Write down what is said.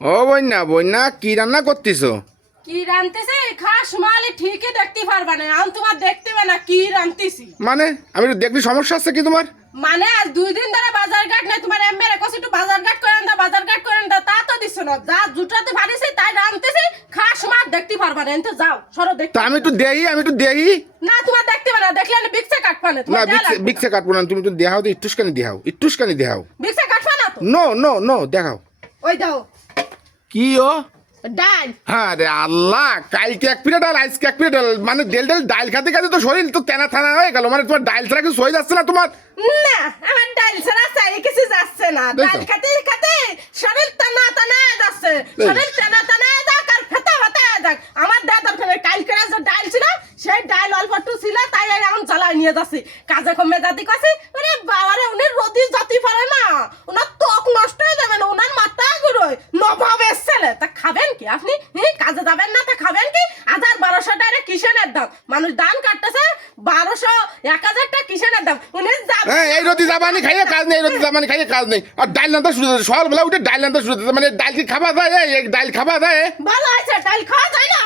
ও বন্যা কি রান্না করতেছো? কি রানতেছে খাস মালে ঠিকই দেখতে পারবা না, আমি তোমার দেখতে না কি রানতেছি। মানে আমি একটু দেখবি, সমস্যা আছে কি তোমার? মানে আজ 2 দিন ধরে বাজার ঘাট না, তোমার এমএর কষ্ট একটু বাজার ঘাট করেন দাও, বাজার ঘাট করেন দাও, তা তো দিছ না। যা জুটাতে পারিছি তাই রানতেছি, খাস মাছ দেখতে পারবা না, তো যাও সরো দেখতে। তা আমি একটু দেহি। না তোমার দেখতে না, দেখলে আমি বিক্সা কাটবা না, না তোমার যা লাগবে বিক্সে কাটবো না, তুমি একটু দেখাও তো, একটুখানি দেখাও। বিক্সা কাটবা না তো। নো দেখাও। ওই দাও কি ও? ডাল। হ্যাঁ রে আল্লাহ, কালকে এক প্লেট ডাল, আজকে এক প্লেট ডাল, মানে ডাল খাতে খাতে তো শরীর তো তেনা থানা হয়ে গেল। মানে তোমার ডাল ছাড়া কি সই যাচ্ছে না তোমার? না আমার ডাল ছাড়া চাই কিছু যাচ্ছে না, দেখছো? ডাল খেতে খেতে শরীর টানা টানা যাচ্ছে, শরীর টানা টানা যাক আর ফেটা ফেটা যাক। আমার দাদার ফেলে কালকে যে ডাল ছিল সেই ডাল অল্প একটু ছিল, তাই আমি জ্বালাই নিয়ে যাচ্ছি। কাজে কমে জাতি কাছে আরে বাবারে, উনি রোদি জাতি পারে না, ওনার ত্বক নষ্ট হয়ে যাবে না, ওনার মাথা ঘুরোয় নবাবের ছেলে। তা খাবেন কি আপনি? কাজে যাবেন না, তা খাবেন কি? 1200 টাকা কিষানের দাম, মানুষ দান কাটতেছে 1200 1000 টাকা কিষানের দাম। উনি হ্যাঁ, এই রতি জাবানি খাইয়ে কাজ নেই, কাজ নেই। আর ডাল রান্না শুরু হচ্ছে সকালবেলা উঠে, ডাল রান্না শুরু হচ্ছে। মানে ডাল কি খাবা যায়? এই ডাল খাবা যায়? ভালো আছে, ডাল খাওয়া যায় না।